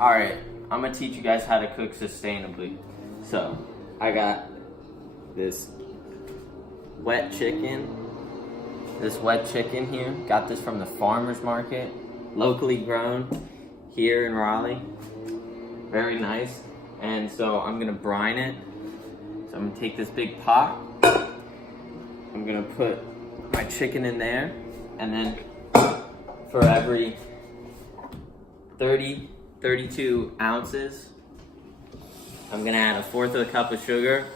Alright, I'm gonna teach you guys how to cook sustainably. So, I got this wet chicken. This wet chicken here. Got this from the farmer's market. Locally grown here in Raleigh. Very nice. And so I'm gonna brine it. So I'm gonna take this big pot. I'm gonna put my chicken in there. And then for every 32 ounces, I'm gonna add 1/4 of a cup of sugar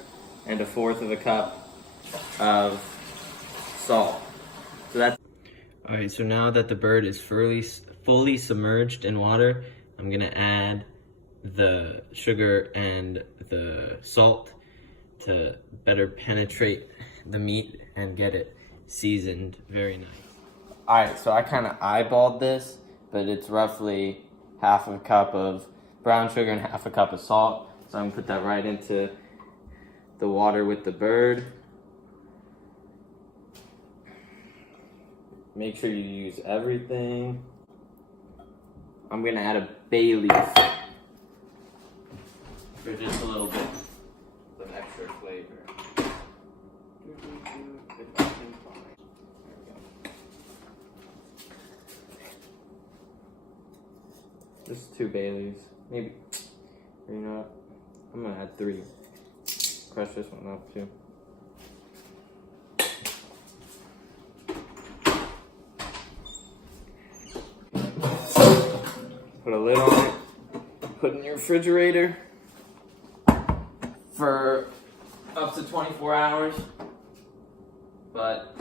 and 1/4 of a cup of salt. So that's all right. So now that the bird is fully submerged in water, I'm gonna add the sugar and the salt to better penetrate the meat and get it seasoned very nice. All right, so I kind of eyeballed this, but it's roughly 1/2 cup of brown sugar and 1/2 cup of salt. So I'm gonna put that right into the water with the bird. Make sure you use everything. I'm gonna add a bay leaf for just a little bit of extra flavor. Just 2 bay leaves, maybe. You know what? I'm gonna add 3. Crush this one up too. Put a lid on it. Put it in your refrigerator for up to 24 hours. But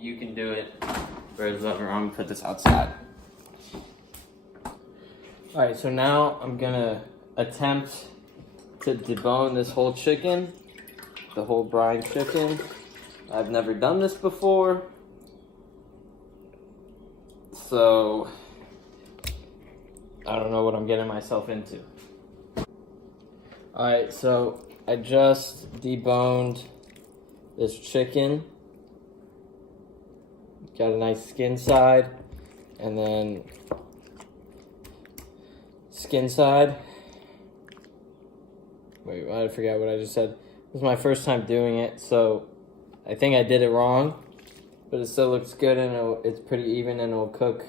you can do it for as long. I'm gonna put this outside. Alright, so now I'm gonna attempt to debone this whole chicken, the whole brine chicken. I've never done this before, so I don't know what I'm getting myself into. Alright, so I just deboned this chicken. Got a nice skin side, and then skin side. Wait, I forgot what I just said. This is my first time doing it, so I think I did it wrong, but it still looks good and it's pretty even and it'll cook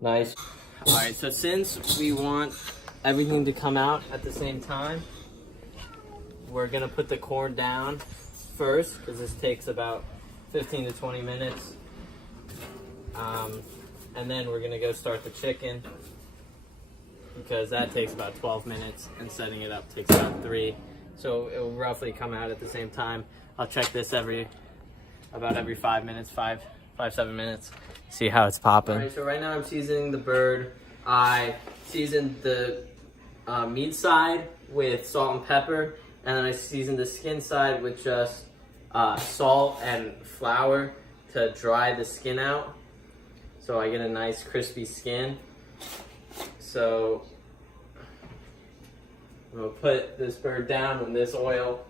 nice. Alright, so since we want everything to come out at the same time, we're gonna put the corn down first, because this takes about 15 to 20 minutes. And then we're gonna go start the chicken, because that takes about 12 minutes and setting it up takes about 3. So it will roughly come out at the same time. I'll check this about every 5 minutes, 7 minutes. See how it's popping. All right, so right now I'm seasoning the bird. I seasoned the meat side with salt and pepper, and then I seasoned the skin side with just salt and flour to dry the skin out, so I get a nice crispy skin. So I'm gonna put this bird down when this oil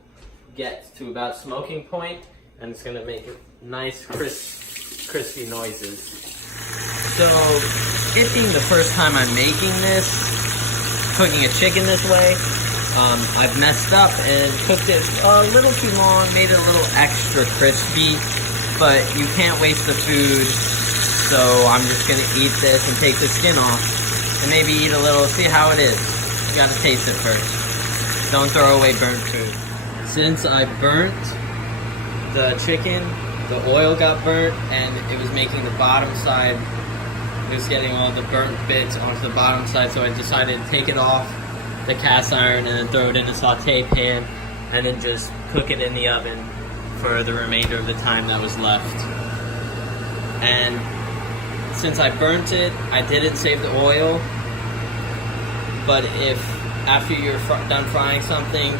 gets to about smoking point, and it's gonna make nice crispy noises. So it being the first time I'm making this, cooking a chicken this way, I've messed up and cooked it a little too long, made it a little extra crispy, but you can't waste the food, so I'm just gonna eat this and take the skin off. And maybe eat a little, see how it is. You gotta taste it first. Don't throw away burnt food. Since I burnt the chicken, the oil got burnt and it was making the bottom side, it was getting all the burnt bits onto the bottom side, so I decided to take it off the cast iron and then throw it in a saute pan and then just cook it in the oven for the remainder of the time that was left. And since I burnt it, I didn't save the oil, but if after you're done frying something,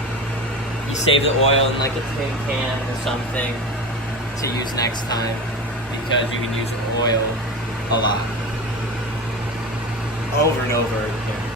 you save the oil in like a tin can or something to use next time, because you can use oil a lot. Over and over again.